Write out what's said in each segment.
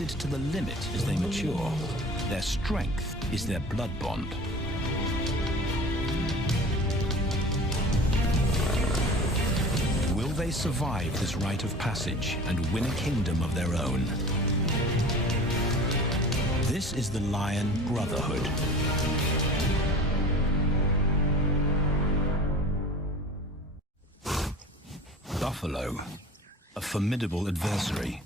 tested to the limit as they mature. Their strength is their blood bond. Will they survive this rite of passage and win a kingdom of their own? This is the Lion Brotherhood. Buffalo, a formidable adversary.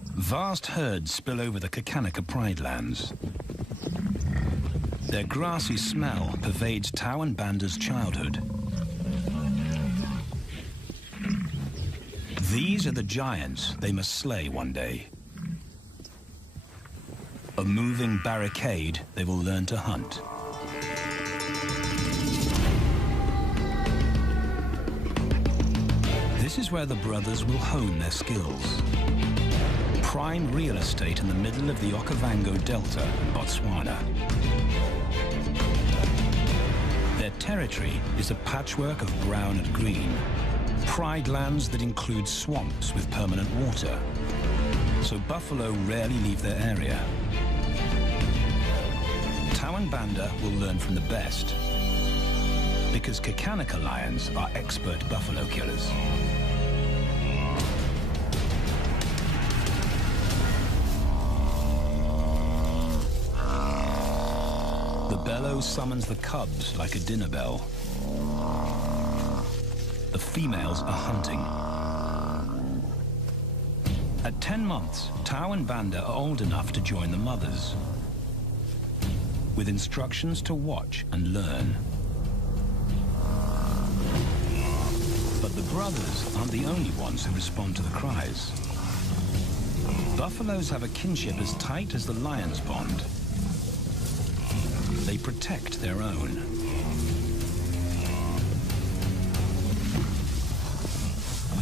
Vast herds spill over the Kakanika Pride Lands. Their grassy smell pervades Tau and Banda's childhood. These are the giants they must slay one day. A moving barricade they will learn to hunt. This is where the brothers will hone their skills. Prime real estate in the middle of the Okavango Delta in Botswana. Their territory is a patchwork of brown and green. Pride lands that include swamps with permanent water. So buffalo rarely leave their area. Tau and Banda will learn from the best, because Kakanika lions are expert buffalo killers. The bellow summons the cubs like a dinner bell. The females are hunting. At 10 months, Tau and Banda are old enough to join the mothers, with instructions to watch and learn. But the brothers aren't the only ones who respond to the cries. Buffaloes have a kinship as tight as the lions' bond. They protect their own.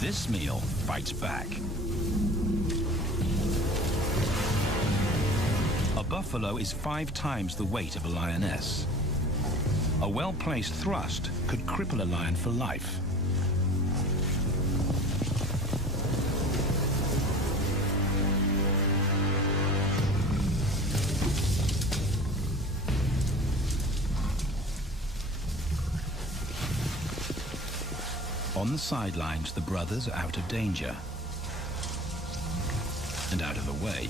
This meal fights back. A buffalo is 5 times the weight of a lioness. A well-placed thrust could cripple a lion for life. On the sidelines, the brothers are out of danger and out of the way.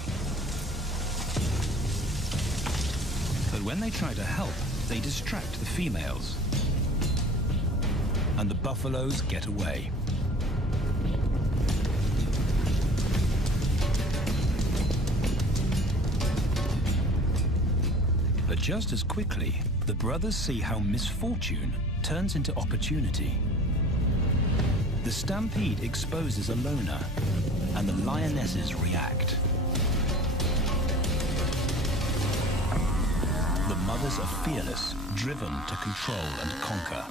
But when they try to help, they distract the females, and the buffaloes get away. But just as quickly, the brothers see how misfortune turns into opportunity. The stampede exposes a loner, and the lionesses react. The mothers are fearless, driven to control and conquer.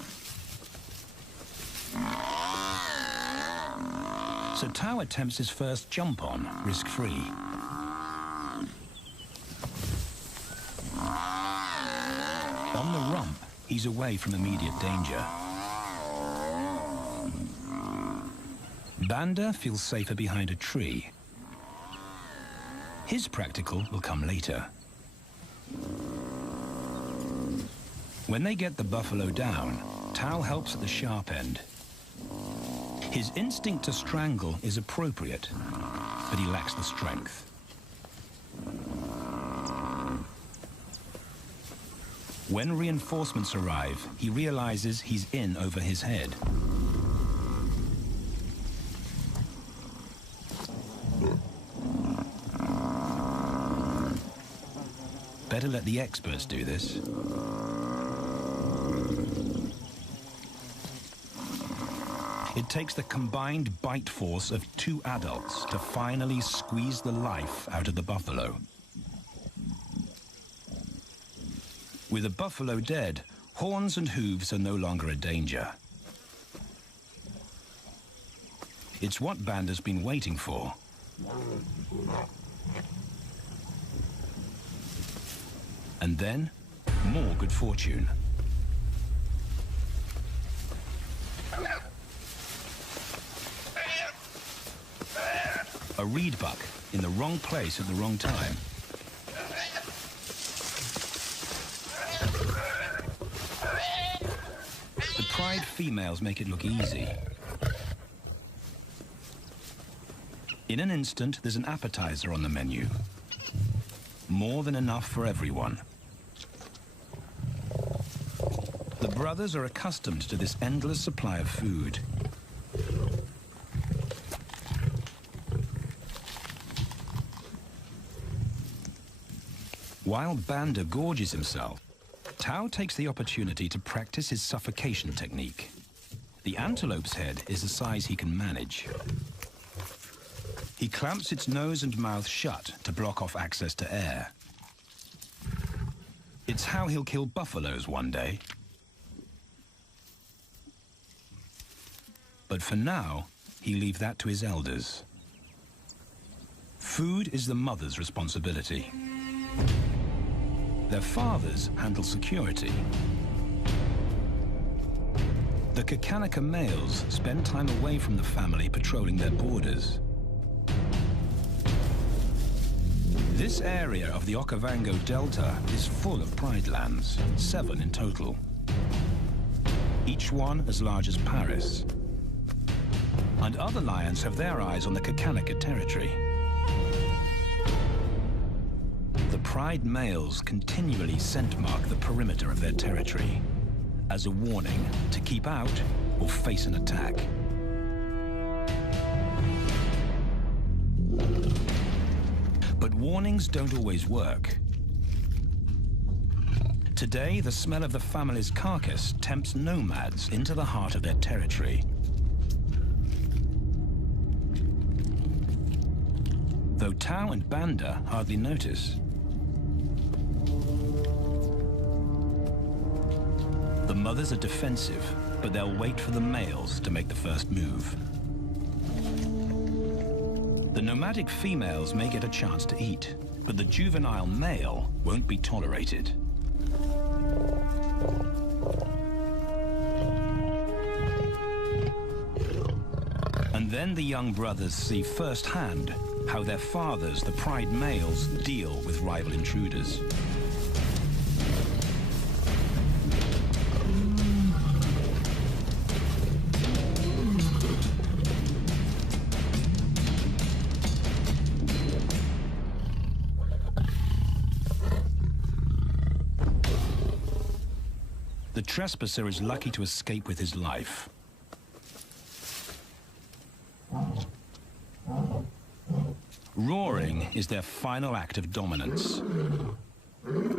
So Tau attempts his first jump on, risk-free. On the rump, he's away from immediate danger. Banda feels safer behind a tree. His practical will come later. When they get the buffalo down, Tau helps at the sharp end. His instinct to strangle is appropriate, but he lacks the strength. When reinforcements arrive, he realizes he's in over his head. Better let the experts do this. It takes the combined bite force of 2 adults to finally squeeze the life out of the buffalo. With a buffalo dead, horns and hooves are no longer a danger. It's what Banda's been waiting for. And then, more good fortune. A reed buck in the wrong place at the wrong time. The pride females make it look easy. In an instant, there's an appetizer on the menu. More than enough for everyone. The brothers are accustomed to this endless supply of food. While Banda gorges himself, Tao takes the opportunity to practice his suffocation technique. The antelope's head is a size he can manage. He clamps its nose and mouth shut to block off access to air. It's how he'll kill buffaloes one day. But for now, he leaves that to his elders. Food is the mother's responsibility. Their fathers handle security. The Kakanika males spend time away from the family patrolling their borders. This area of the Okavango Delta is full of pride lands, 7 in total. Each one as large as Paris. And other lions have their eyes on the Kakanika territory. The pride males continually scent mark the perimeter of their territory as a warning to keep out or face an attack. But warnings don't always work. Today, the smell of the family's carcass tempts nomads into the heart of their territory. Though Tao and Banda hardly notice. The mothers are defensive, but they'll wait for the males to make the first move. The nomadic females may get a chance to eat, but the juvenile male won't be tolerated. And then the young brothers see firsthand how their fathers, the pride males, deal with rival intruders. The trespasser is lucky to escape with his life. Roaring is their final act of dominance.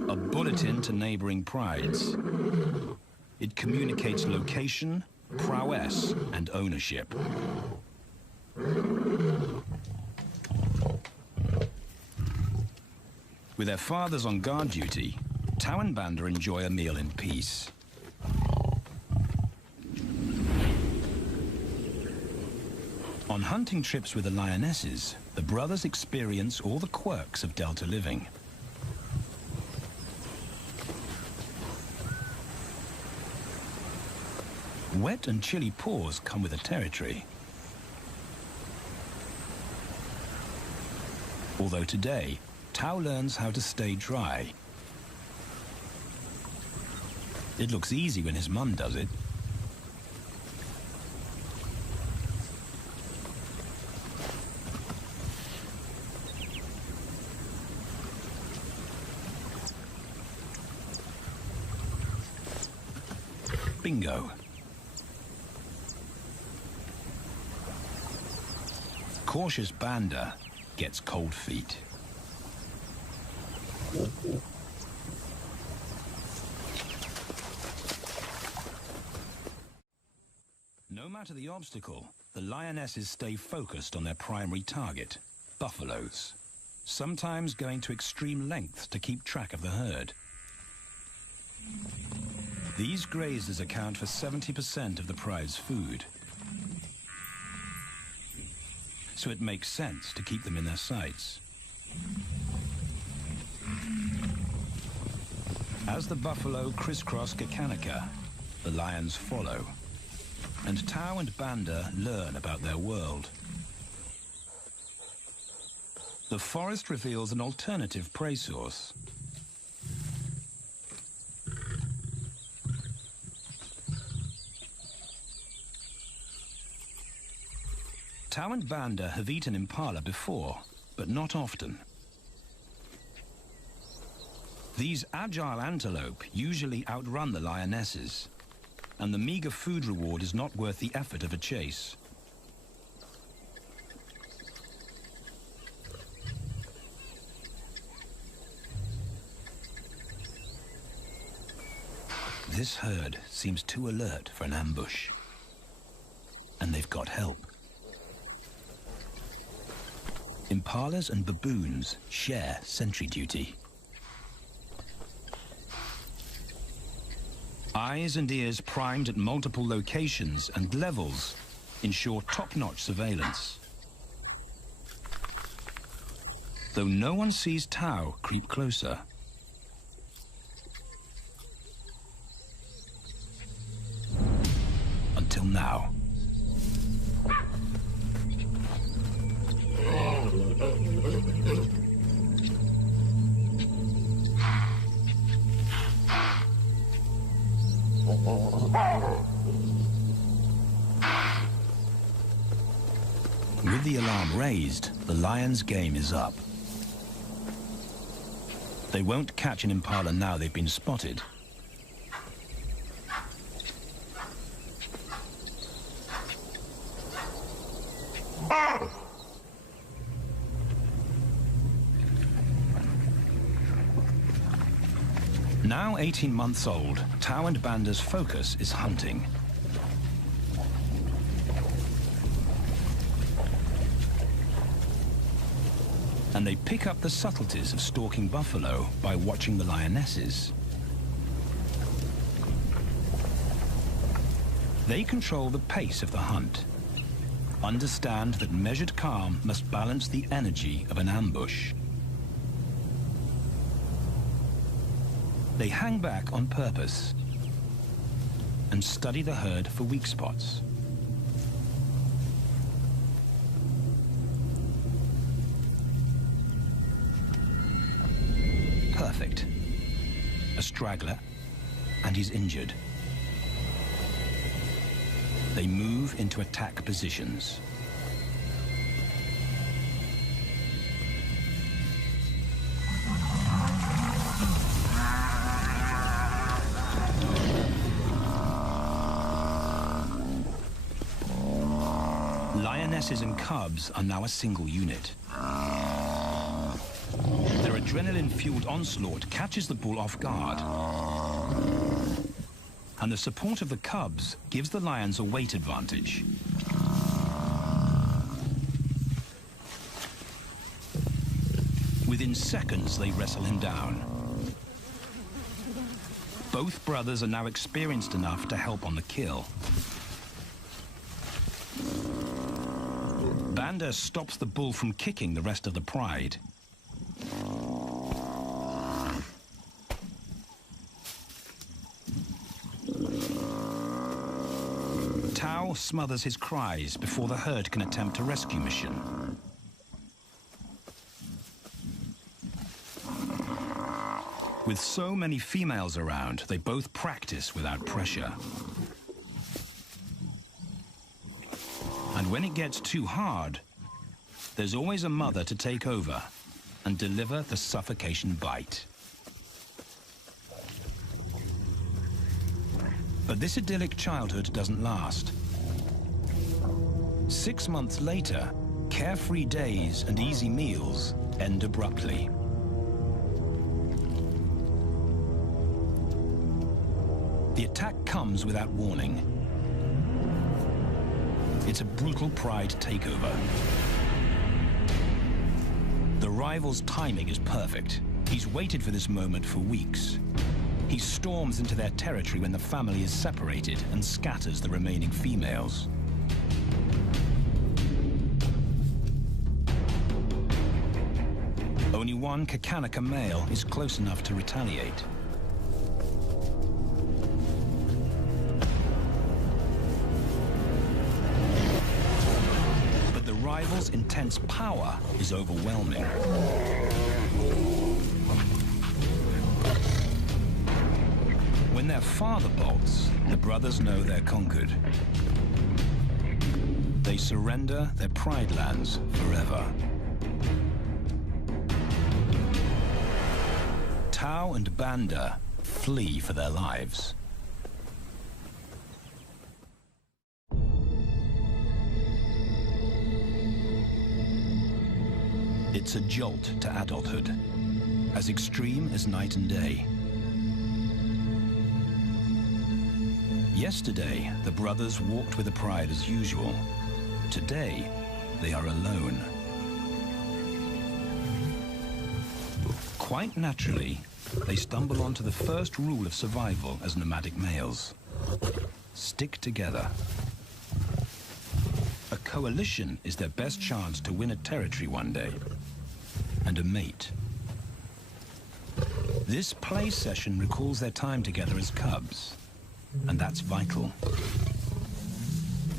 A bulletin to neighboring prides. It communicates location, prowess, and ownership. With their fathers on guard duty, Tao and Banda enjoy a meal in peace. On hunting trips with the lionesses, the brothers experience all the quirks of Delta living. Wet and chilly paws come with the territory. Although today, Tao learns how to stay dry. It looks easy when his mum does it. Bingo. Cautious Banda gets cold feet. No matter the obstacle, the lionesses stay focused on their primary target, buffaloes, sometimes going to extreme lengths to keep track of the herd. These grazers account for 70% of the pride's food. So it makes sense to keep them in their sights. As the buffalo crisscross Kakanika, the lions follow. And Tao and Banda learn about their world. The forest reveals an alternative prey source. Tao and Banda have eaten impala before, but not often. These agile antelope usually outrun the lionesses, and the meager food reward is not worth the effort of a chase. This herd seems too alert for an ambush, and they've got help. Impalas and baboons share sentry duty. Eyes and ears primed at multiple locations and levels ensure top-notch surveillance. Though no one sees Tao creep closer. Until now. With the alarm raised, the lion's game is up. They won't catch an impala now they've been spotted. Now 18 months old, Tao and Banda's focus is hunting. And they pick up the subtleties of stalking buffalo by watching the lionesses. They control the pace of the hunt, understand that measured calm must balance the energy of an ambush. They hang back on purpose and study the herd for weak spots. Perfect. A straggler, and he's injured. They move into attack positions. Lionesses and cubs are now a single unit. Their adrenaline-fueled onslaught catches the bull off guard. And the support of the cubs gives the lions a weight advantage. Within seconds, they wrestle him down. Both brothers are now experienced enough to help on the kill. Banda stops the bull from kicking the rest of the pride. Tao smothers his cries before the herd can attempt a rescue mission. With so many females around, they both practice without pressure. And when it gets too hard, there's always a mother to take over and deliver the suffocation bite. But this idyllic childhood doesn't last. 6 months later, carefree days and easy meals end abruptly. The attack comes without warning. It's a brutal pride takeover. The rival's timing is perfect. He's waited for this moment for weeks. He storms into their territory when the family is separated and scatters the remaining females. Only one Kakanika male is close enough to retaliate. Rivals Tau's intense power is overwhelming. When their father bolts, the brothers know they're conquered. They surrender their Pride lands forever. Tau and Banda flee for their lives. It's a jolt to adulthood, as extreme as night and day. Yesterday, the brothers walked with the Pride as usual. Today, they are alone. Quite naturally, they stumble onto the first rule of survival as nomadic males. Stick together. A coalition is their best chance to win a territory one day. And a mate. This play session recalls their time together as cubs, and that's vital.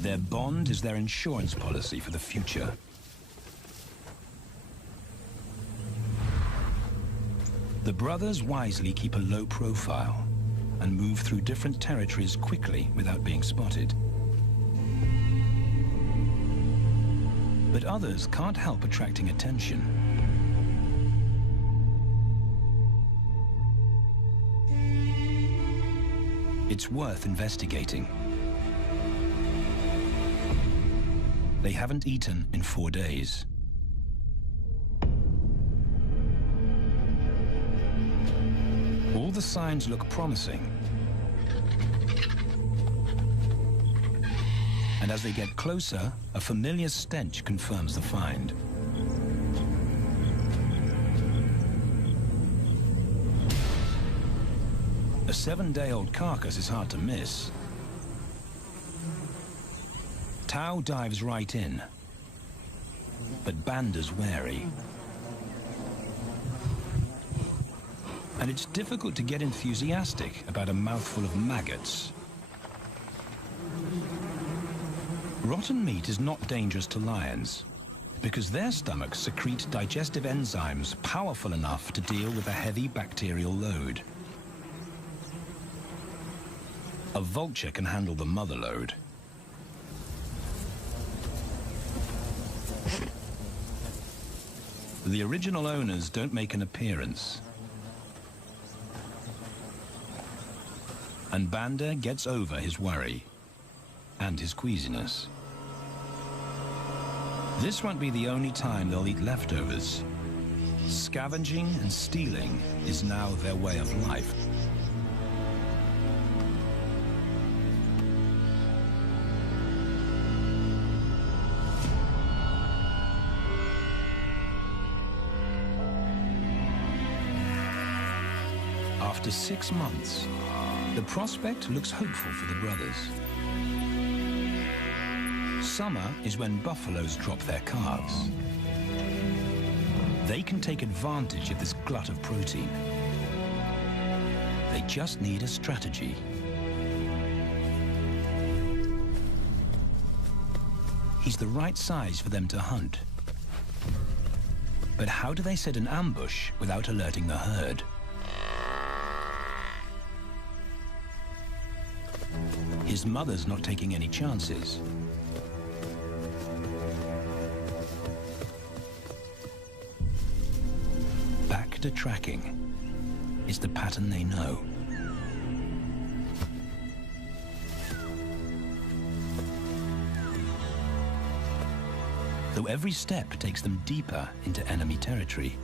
Their bond is their insurance policy for the future. The brothers wisely keep a low profile and move through different territories quickly without being spotted. But others can't help attracting attention. It's worth investigating. They haven't eaten in 4 days. All the signs look promising. And as they get closer, a familiar stench confirms the find. A 7-day-old carcass is hard to miss. Tau dives right in, but Banda's wary. And it's difficult to get enthusiastic about a mouthful of maggots. Rotten meat is not dangerous to lions, because their stomachs secrete digestive enzymes powerful enough to deal with a heavy bacterial load. A vulture can handle the mother load. The original owners don't make an appearance. And Banda gets over his worry and his queasiness. This won't be the only time they'll eat leftovers. Scavenging and stealing is now their way of life. After 6 months, the prospect looks hopeful for the brothers. Summer is when buffaloes drop their calves. They can take advantage of this glut of protein. They just need a strategy. He's the right size for them to hunt. But how do they set an ambush without alerting the herd? His mother's not taking any chances. Back to tracking is the pattern they know. Though every step takes them deeper into enemy territory.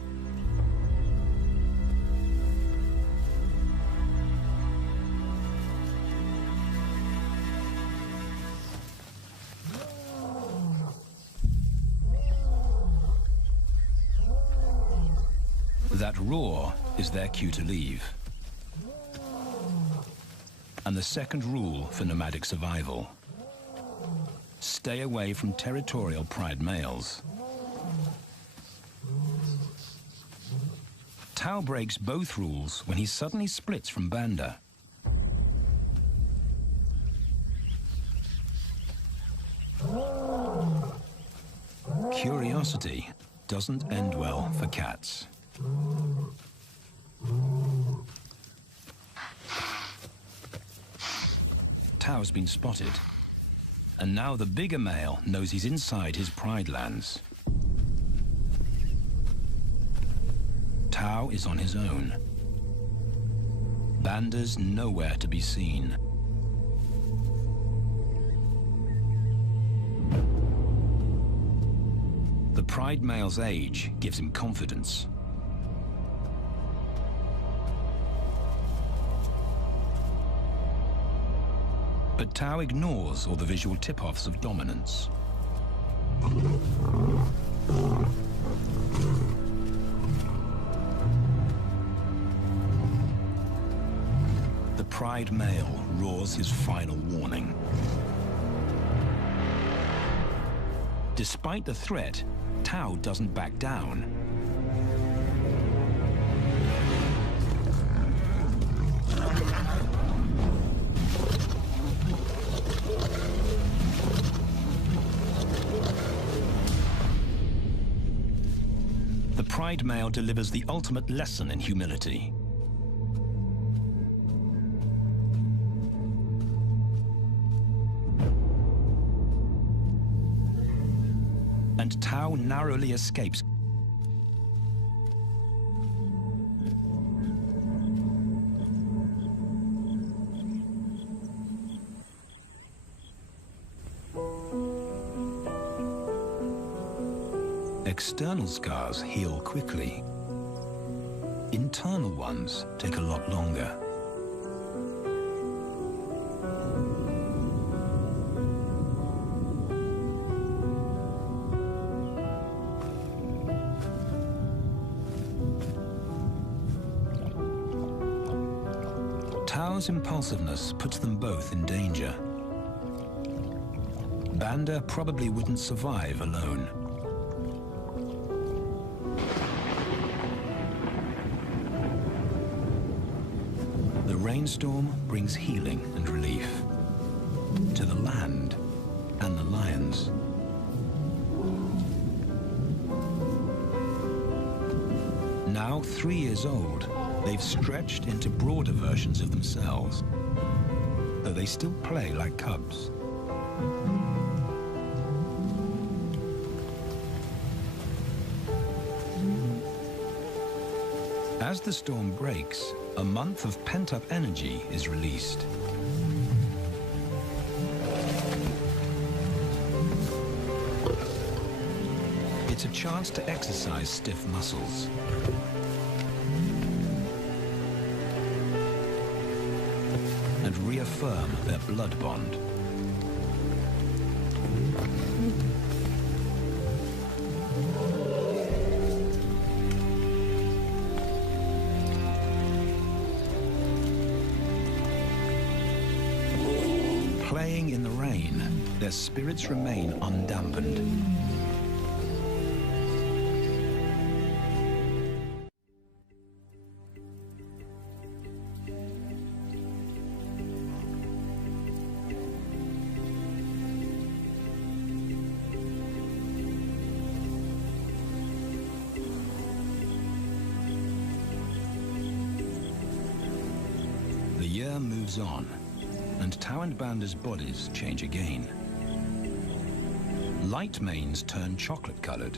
That roar is their cue to leave. And the second rule for nomadic survival: stay away from territorial Pride males. Tau breaks both rules when he suddenly splits from Banda. Curious curiosity doesn't end well for cats. Tao's been spotted, and now the bigger male knows he's inside his pride lands. Tao is on his own. Banda's nowhere to be seen. The pride male's age gives him confidence. But Tao ignores all the visual tip-offs of dominance. The pride male roars his final warning. Despite the threat, Tao doesn't back down. The pride male delivers the ultimate lesson in humility. And Tao narrowly escapes. External scars heal quickly. Internal ones take a lot longer. Tao's impulsiveness puts them both in danger. Banda probably wouldn't survive alone. The rainstorm brings healing and relief to the land and the lions. Now 3 years old, they've stretched into broader versions of themselves, though they still play like cubs. As the storm breaks, a month of pent-up energy is released. It's a chance to exercise stiff muscles. And reaffirm their blood bond. Playing in the rain, their spirits remain undampened. The year moves on, and Tao and Banda's bodies change again. Light manes turn chocolate-colored.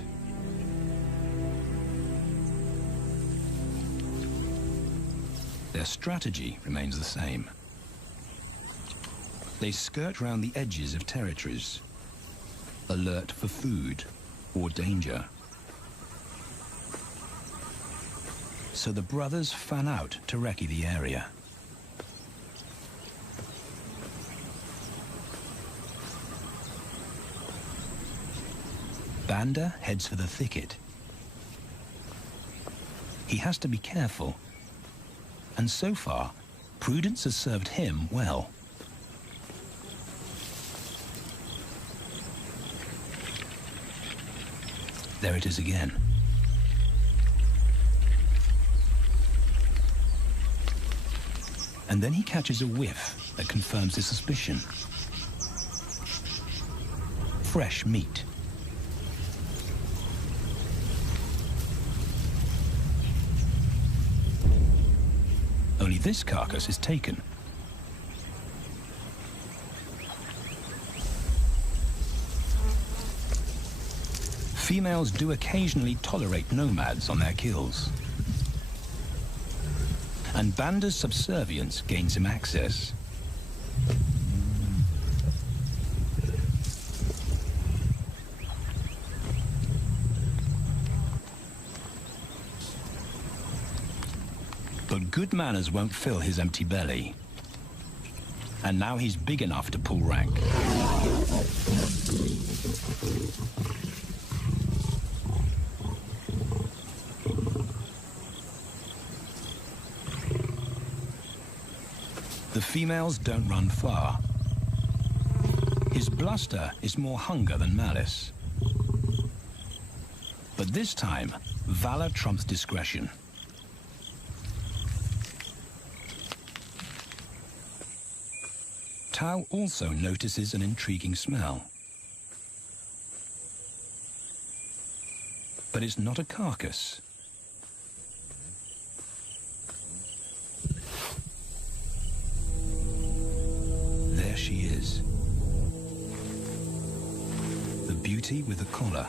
Their strategy remains the same. They skirt round the edges of territories, alert for food or danger. So the brothers fan out to recce the area. Banda heads for the thicket. He has to be careful, and so far, prudence has served him well. There it is again. And then he catches a whiff that confirms his suspicion. Fresh meat. Only this carcass is taken. Females do occasionally tolerate nomads on their kills. And Banda's subservience gains him access. But good manners won't fill his empty belly. And now he's big enough to pull rank. The females don't run far. His bluster is more hunger than malice. But this time, valor trumps discretion. Tao also notices an intriguing smell. But it's not a carcass. There she is. The beauty with the collar.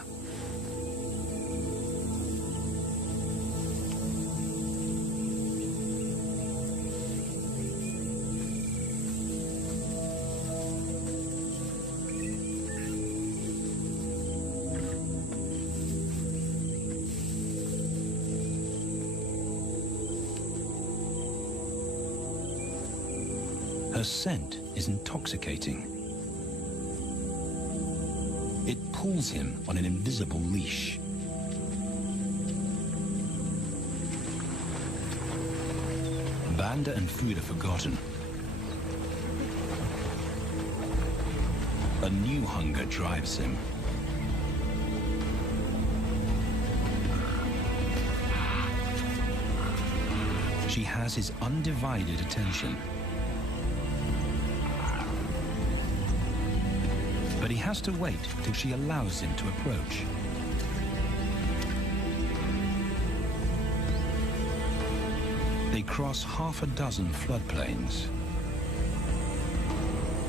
Her scent is intoxicating. It pulls him on an invisible leash. Banda and food are forgotten. A new hunger drives him. She has his undivided attention. But he has to wait till she allows him to approach. They cross half a dozen floodplains.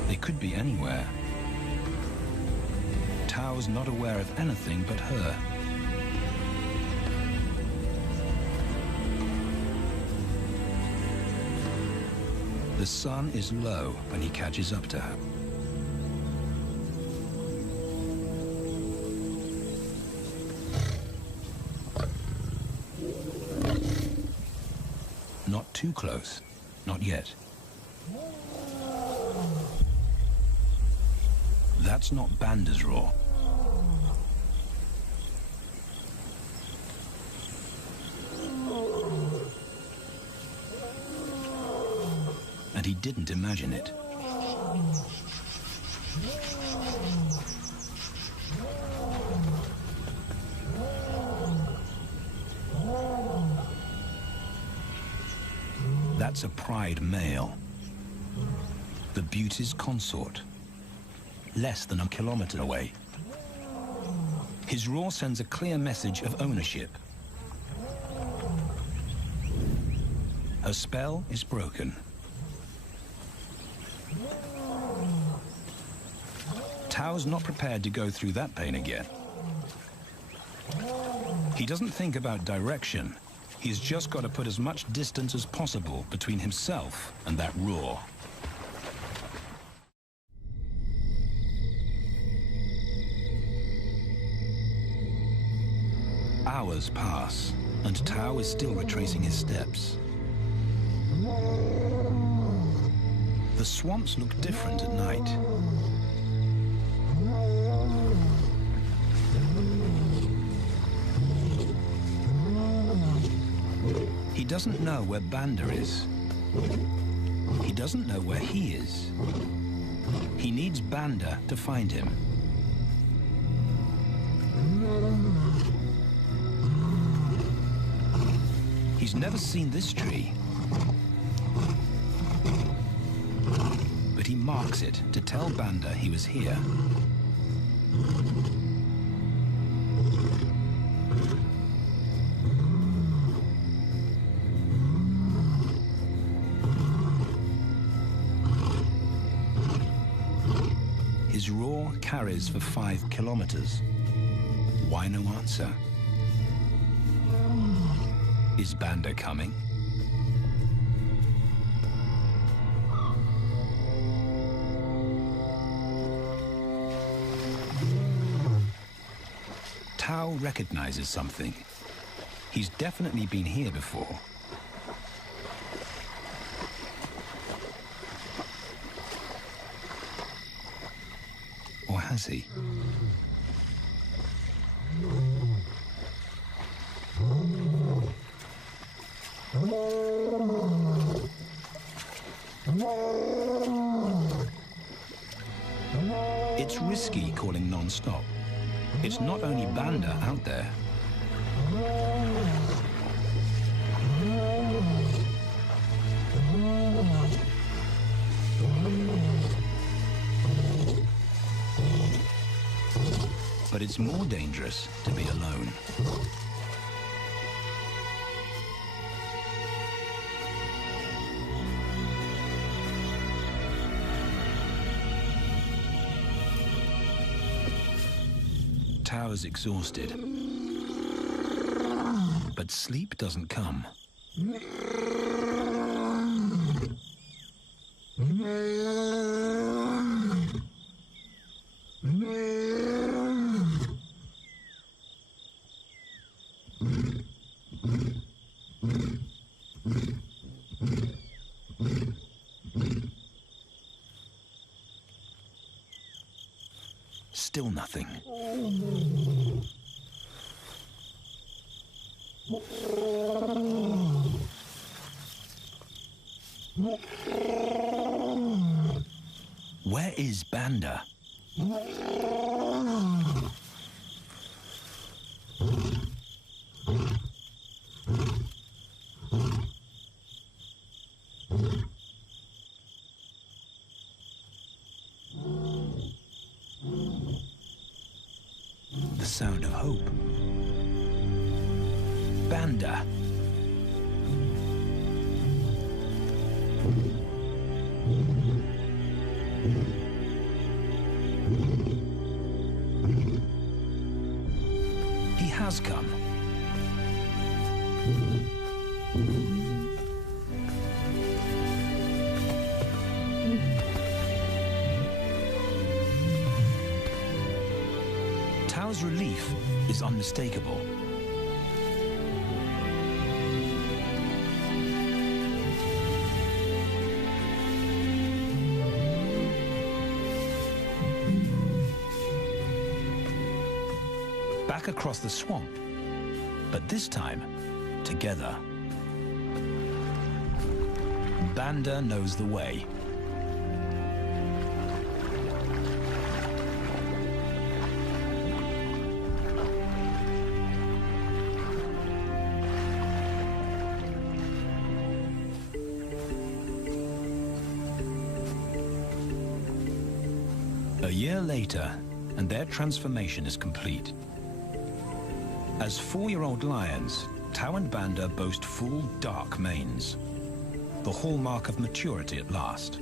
They could be anywhere. Tao's not aware of anything but her. The sun is low when he catches up to her. Not too close. Not yet. That's not Banda's roar. And he didn't imagine it. That's a pride male. The beauty's consort. Less than a kilometer away. His roar sends a clear message of ownership. Her spell is broken. Tao's not prepared to go through that pain again. He doesn't think about direction. He's just got to put as much distance as possible between himself and that roar. Hours pass, and Tao is still retracing his steps. The swamps look different at night. He doesn't know where Banda is. He doesn't know where he is. He needs Banda to find him. He's never seen this tree. But he marks it to tell Banda he was here. carries for 5 kilometers. Why no answer? Is Banda coming? Tao recognizes something. He's definitely been here before. Or has he? It's risky calling non-stop. It's not only Banda out there. But it's more dangerous to be alone. Tao is exhausted, but sleep doesn't come. Still nothing. Where is Banda? The sound of hope. Banda. He has come. Tao's relief is unmistakable. Back across the swamp, but this time, together. Banda knows the way. A year later, and their transformation is complete. As 4-year-old lions, Tao and Banda boast full, dark manes, the hallmark of maturity at last.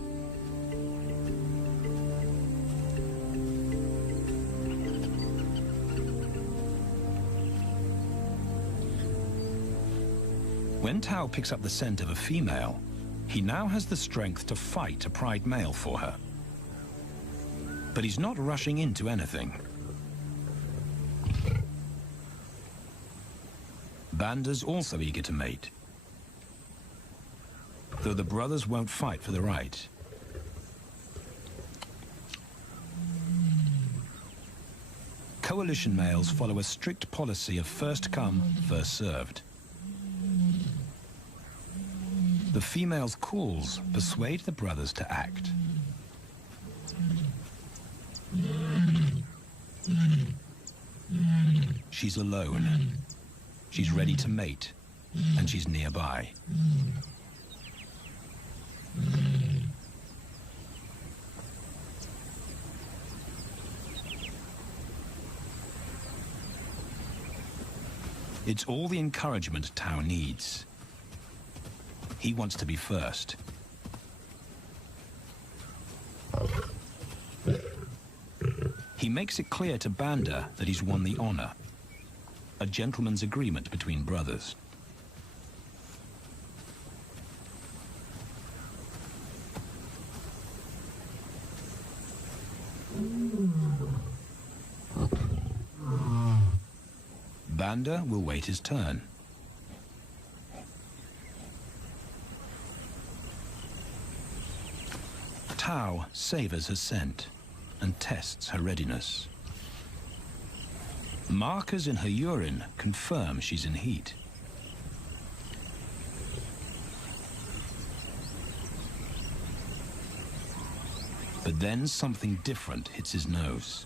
When Tao picks up the scent of a female, he now has the strength to fight a pride male for her. But he's not rushing into anything. Banda's also eager to mate, though the brothers won't fight for the right. Coalition males follow a strict policy of first come, first served. The female's calls persuade the brothers to act. She's alone. She's ready to mate, and she's nearby. It's all the encouragement Tao needs. He wants to be first. He makes it clear to Banda that he's won the honor, a gentleman's agreement between brothers. Banda will wait his turn. Tao savors her scent and tests her readiness. Markers in her urine confirm she's in heat. But then something different hits his nose.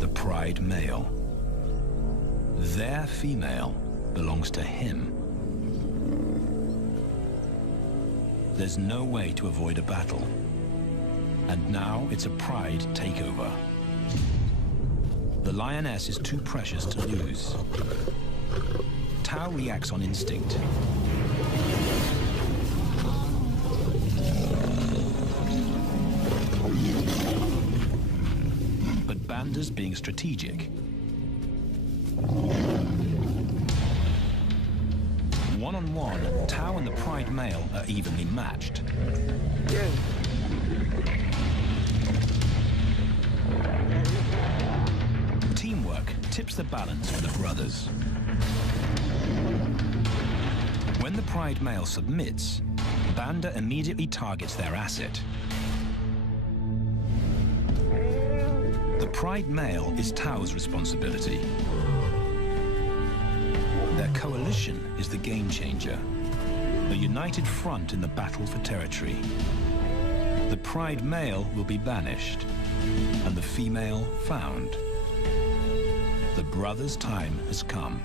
The Pride male. Their female belongs to him. There's no way to avoid a battle. And now it's a Pride takeover. The lioness is too precious to lose. Tao reacts on instinct. But Banda's being strategic. One-on-one, Tao and the Pride male are evenly matched. Teamwork tips the balance for the brothers. When the Pride male submits, Banda immediately targets their asset. The Pride male is Tao's responsibility. Their coalition is the game changer, a united front in the battle for territory. The Pride male will be banished, and the female found. The brothers' time has come.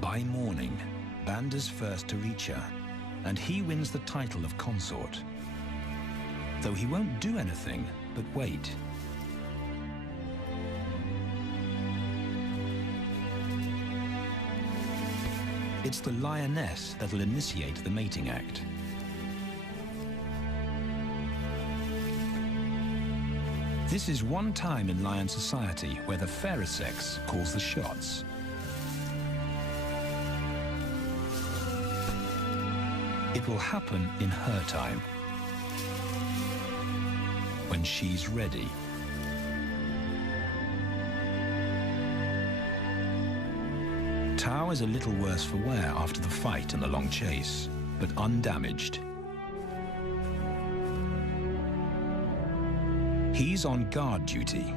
By morning, Banda's first to reach her, and he wins the title of consort. Though he won't do anything but wait. It's the lioness that'll initiate the mating act. This is one time in lion society where the fairer sex calls the shots. It will happen in her time, when she's ready. Tao is a little worse for wear after the fight and the long chase, but undamaged. He's on guard duty.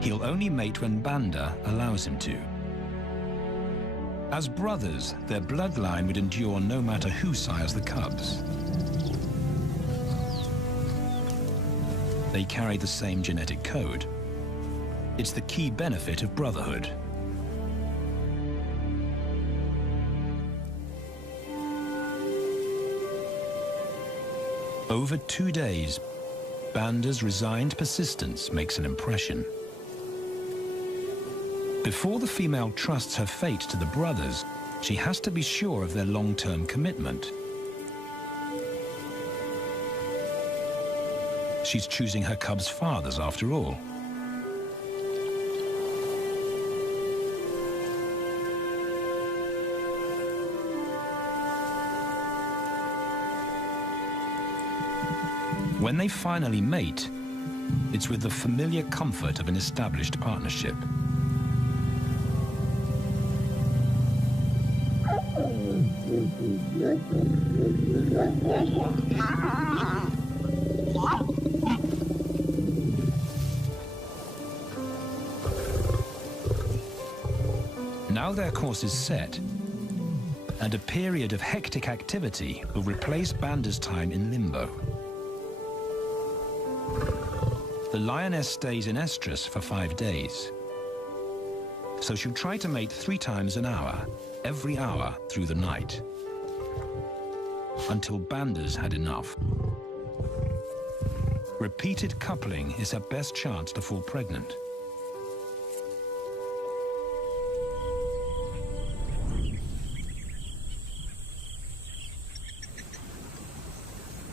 He'll only mate when Banda allows him to. As brothers, their bloodline would endure no matter who sires the cubs. They carry the same genetic code. It's the key benefit of brotherhood. Over 2 days, Banda's resigned persistence makes an impression. Before the female trusts her fate to the brothers, she has to be sure of their long-term commitment. She's choosing her cubs' fathers after all. When they finally mate, it's with the familiar comfort of an established partnership. Now their course is set, and a period of hectic activity will replace Banda's time in limbo. The lioness stays in estrus for 5 days, so she'll try to mate 3 times an hour, every hour through the night. until Banda's had enough. Repeated coupling is her best chance to fall pregnant.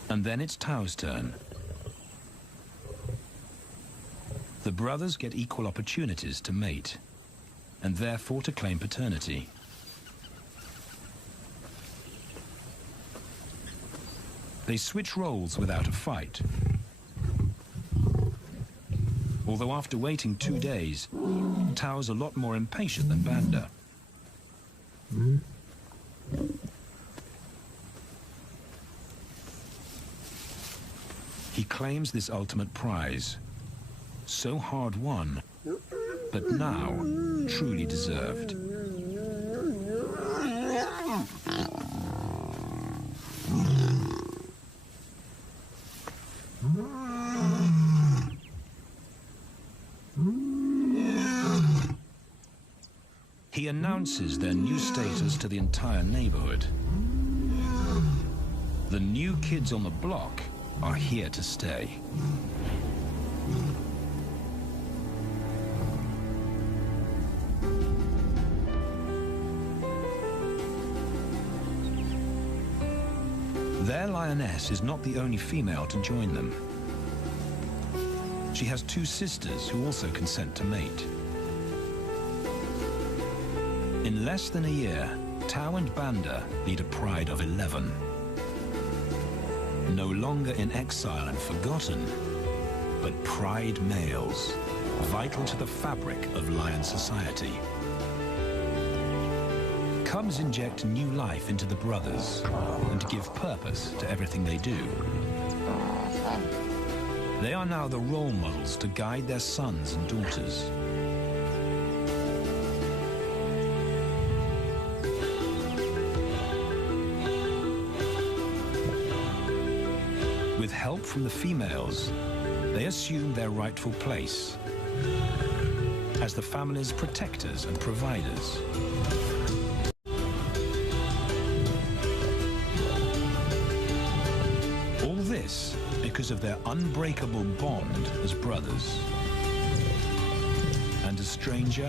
And then it's Tao's turn. The brothers get equal opportunities to mate, and therefore to claim paternity. They switch roles without a fight. Although after waiting 2 days, Tao's a lot more impatient than Banda. He claims this ultimate prize, so hard won, but now truly deserved. He announces their new status to the entire neighborhood. The new kids on the block are here to stay. Their lioness is not the only female to join them. She has 2 sisters who also consent to mate. In less than a year, Tao and Banda lead a pride of 11. No longer in exile and forgotten, but pride males, vital to the fabric of lion society. Cubs inject new life into the brothers and give purpose to everything they do. They are now the role models to guide their sons and daughters. With help from the females, they assume their rightful place as the family's protectors and providers. All this because of their unbreakable bond as brothers. And a stranger